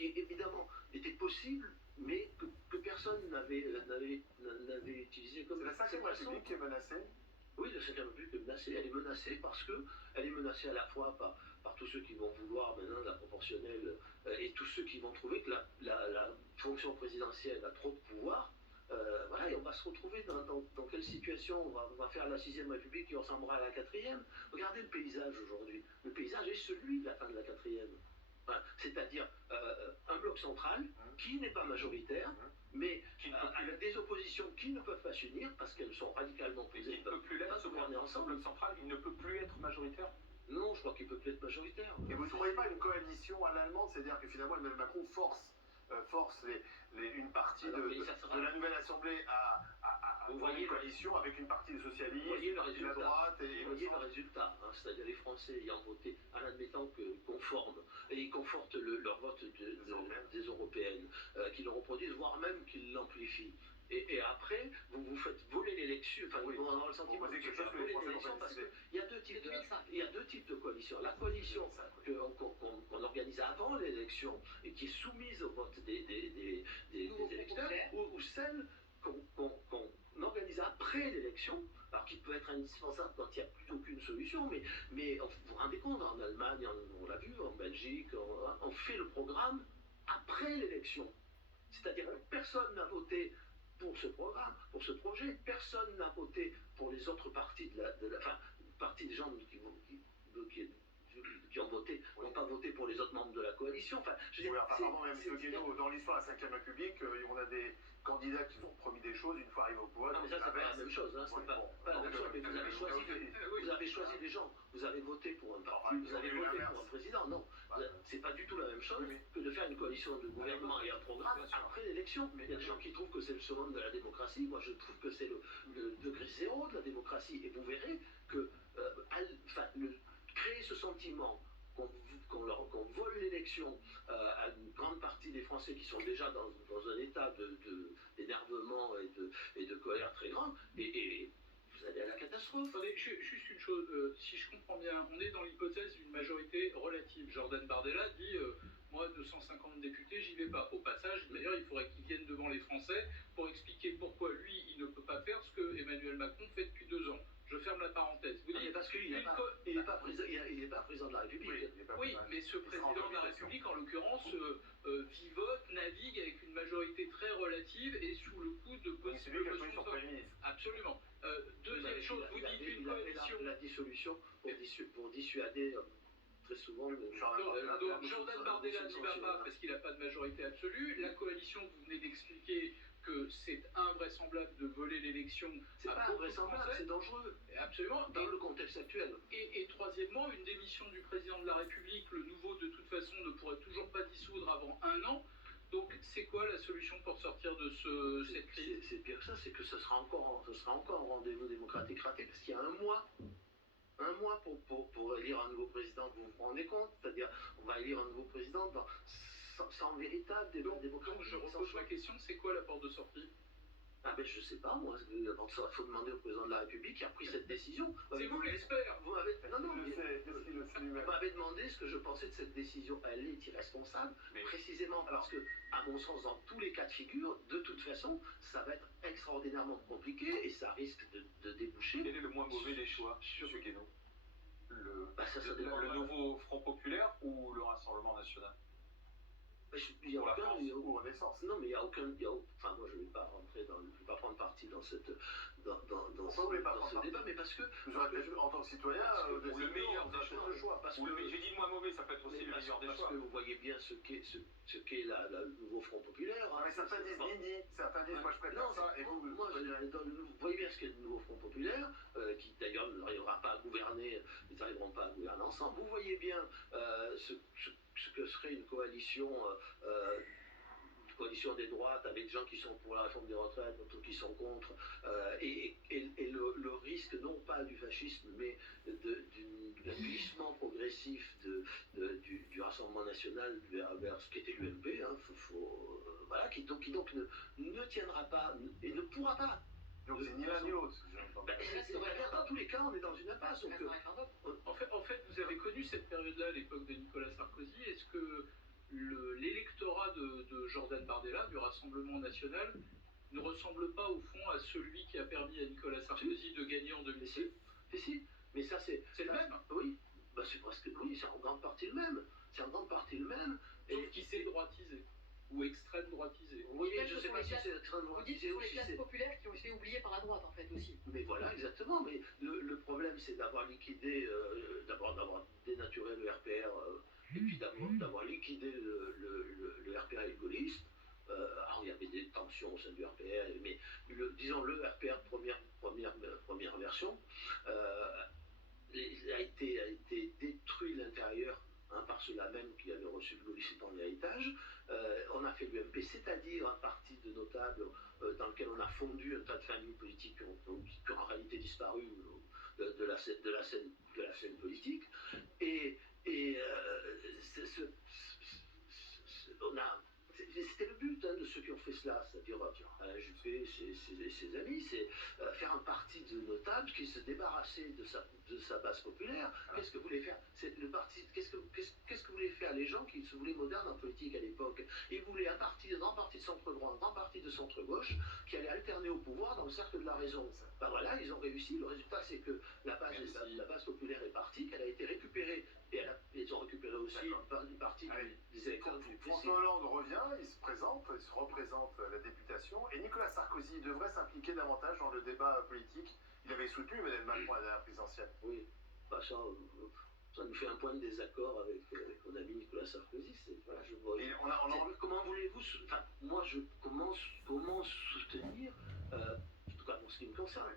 qui évidemment était possible, mais que personne n'avait utilisé comme... C'est la 5e République qui est menacée. Oui, la 5e République est menacée. Elle est menacée parce qu'elle est menacée à la fois par tous ceux qui vont vouloir maintenant la proportionnelle et tous ceux qui vont trouver que la fonction présidentielle a trop de pouvoir. Voilà, et on va se retrouver dans quelle situation on va faire la 6e République qui ressemblera à la 4e. Regardez le paysage aujourd'hui. Le paysage est celui de la fin de la 4e. Enfin, c'est-à-dire un bloc central qui n'est pas majoritaire, mais avec des oppositions qui ne peuvent pas s'unir parce qu'elles sont radicalement opposées. Il ne peut plus l'être, ce bloc central, il ne peut plus être majoritaire. Non, je crois qu'il ne peut plus être majoritaire. Et vous ne trouvez pas une coalition à l'allemande, c'est-à-dire que finalement Emmanuel Macron force une partie de la nouvelle Assemblée à former une coalition avec une partie des socialistes, de la droite et vous voyez le résultat, hein, c'est-à-dire les Français ayant voté en admettant qu'ils confortent leur vote des européennes, qu'ils le reproduisent, voire même qu'ils l'amplifient. Et après, vous vous faites voler l'élection, enfin, ils vont avoir le sentiment de vous faire voler l'élection parce qu'il y a deux types de coalitions. La coalition qu'on organise avant l'élection et qui est soumise au vote des électeurs, ou celle qu'on organise après l'élection, alors qui peut être indispensable quand il n'y a plus aucune solution, mais vous vous rendez compte, en Allemagne, on l'a vu, en Belgique, on fait le programme après l'élection. C'est-à-dire que personne n'a voté pour ce programme, pour ce projet, personne n'a voté pour les autres parties enfin, une partie des gens qui ont voté, n'ont pas voté pour les autres membres de la coalition. Enfin, je veux dire, apparemment, même dans l'histoire de la 5e République, on a des candidats qui ont promis des choses, une fois arrivés au pouvoir. Non, mais ça, c'est pas la même chose. Hein, c'est pas la même chose, mais vous avez choisi des gens. Vous avez voté pour un parti, vous avez voté pour un président. Non, c'est pas du tout la même chose que de faire une coalition de gouvernement et un programme après l'élection. Il y a des gens qui trouvent que c'est le summum de la démocratie. Moi, je trouve que c'est le degré zéro de la démocratie. Et vous verrez que créer ce sentiment qu'on vole l'élection à une grande partie des Français qui sont déjà dans un état d'énervement et de colère très grand, et vous allez à la catastrophe. Attendez, juste une chose, si je comprends bien, on est dans l'hypothèse d'une majorité relative. Jordan Bardella dit moi, 250 députés, j'y vais pas. Au passage, d'ailleurs, il faudrait qu'il vienne devant les Français pour expliquer pourquoi lui, il ne peut pas faire ce que Emmanuel Macron fait depuis 2 ans. Je ferme la parenthèse. Vous dites, parce qu'il n'est pas président de la République. Oui, mais ce président de la République, en l'occurrence, vivote, navigue avec une majorité très relative et sous le coup de possibles motions de... Absolument. Deuxième chose, vous dites une coalition... La dissolution pour dissuader... très souvent... Donc Jordan Bardella n'y va pas parce qu'il n'a pas de majorité absolue. La coalition, vous venez d'expliquer que c'est invraisemblable de voler l'élection. C'est pas invraisemblable, c'est dangereux. Absolument. Dans le contexte actuel. Et troisièmement, une démission du président de la République, le nouveau de toute façon ne pourrait toujours pas dissoudre avant 1 an. Donc c'est quoi la solution pour sortir de cette crise? C'est pire que ça, c'est que ce sera encore un rendez-vous démocratique raté parce qu'il y a 1 mois pour élire un nouveau président, vous vous rendez compte? C'est-à-dire, on va élire un nouveau président sans véritable débat démocratique. Donc je repose ma question, c'est quoi la porte de sortie? Ah ben je sais pas, moi, il faut demander au président de la République qui a pris cette décision. C'est vous l'expert. Vous m'avez demandé ce que je pensais de cette décision. Elle est irresponsable, précisément parce que, à mon sens, dans tous les cas de figure, de toute façon, ça va être extraordinairement compliqué et ça risque de déboucher. Quel est le moins mauvais des choix, M. Guénaud? Le nouveau Front Populaire ou le Rassemblement National? Il y a aucun, ou Renaissance. Non, mais il y a aucun. Enfin, moi, je ne vais pas rentrer je ne vais pas prendre parti dans ce débat, mais parce que. Vous aurez peut-être, en tant que citoyen, le meilleur des choix. J'ai dit le moins mauvais, ça peut être aussi le meilleur des choix. Parce que vous voyez bien ce qu'est le nouveau Front Populaire. Mais certains disent Nini, certains disent moi je préfère ça. Et vous voyez bien ce qu'est le nouveau Front Populaire, qui d'ailleurs n'arrivera pas à gouverner, ils n'arriveront pas à gouverner ensemble. Vous voyez bien ce que serait une coalition des droites avec des gens qui sont pour la réforme des retraites, d'autres qui sont contre, et le risque non pas du fascisme, mais d'un glissement progressif du Rassemblement National vers ce qu'était l'UMP, hein, voilà, qui donc ne tiendra pas et ne pourra pas. Donc c'est ni l'un ni l'autre. Dans tous les cas, on est dans une impasse. En fait, vous avez connu cette période-là à l'époque de Nicolas Sarkozy. Est-ce que l'électorat candidat de Jordan Bardella, du Rassemblement national, ne ressemble pas au fond à celui qui a permis à Nicolas Sarkozy de gagner en 2006. Si, mais ça c'est le même. Oui, bah, c'est presque, oui, c'est en grande partie le même. C'est en grande partie le même. Sauf qui s'est droitisé. Ou extrême droitisé. Oui, je ne sais pas si c'est extrême droitisé ou si c'est... les classes populaires qui ont été oubliées par la droite, en fait, aussi. Mais voilà, exactement. Mais le problème, c'est d'avoir liquidé, d'avoir dénaturé le RPR, et puis d'avoir liquidé le RPR et le gaulliste. Alors, il y avait des tensions au sein du RPR, mais disons le RPR première version a été détruit l'intérieur. Par ceux-là même qui avaient reçu le gaulliste en héritage. On a fait l'UMP, c'est-à-dire un parti de notables dans lequel on a fondu un tas de familles politiques qui ont en réalité disparu de la scène politique. C'était le but de ceux qui ont fait cela, c'est-à-dire Juppé et ses amis, c'est faire un parti de notables qui se débarrassait de sa base populaire. Qu'est-ce que voulait faire qu'est-ce que voulaient faire les gens qui se voulaient modernes en politique à l'époque? Ils voulaient un grand parti de centre-droit, un grand parti de centre-gauche qui allait alterner au pouvoir dans le cercle de la raison. Ben voilà, ils ont réussi. Le résultat, c'est que la base populaire est partie, qu'elle a été récupérée, et ils ont récupéré aussi une partie des électeurs du PC. François Hollande revient, il se représente la députation, et Nicolas Sarkozy devrait s'impliquer davantage dans le débat politique. Il avait soutenu Emmanuel Macron à la dernière présidentielle. Oui, bah ça nous fait un point de désaccord avec mon ami Nicolas Sarkozy. Voilà, comment voulez-vous... Enfin, moi, comment soutenir, en tout cas pour ce qui me concerne,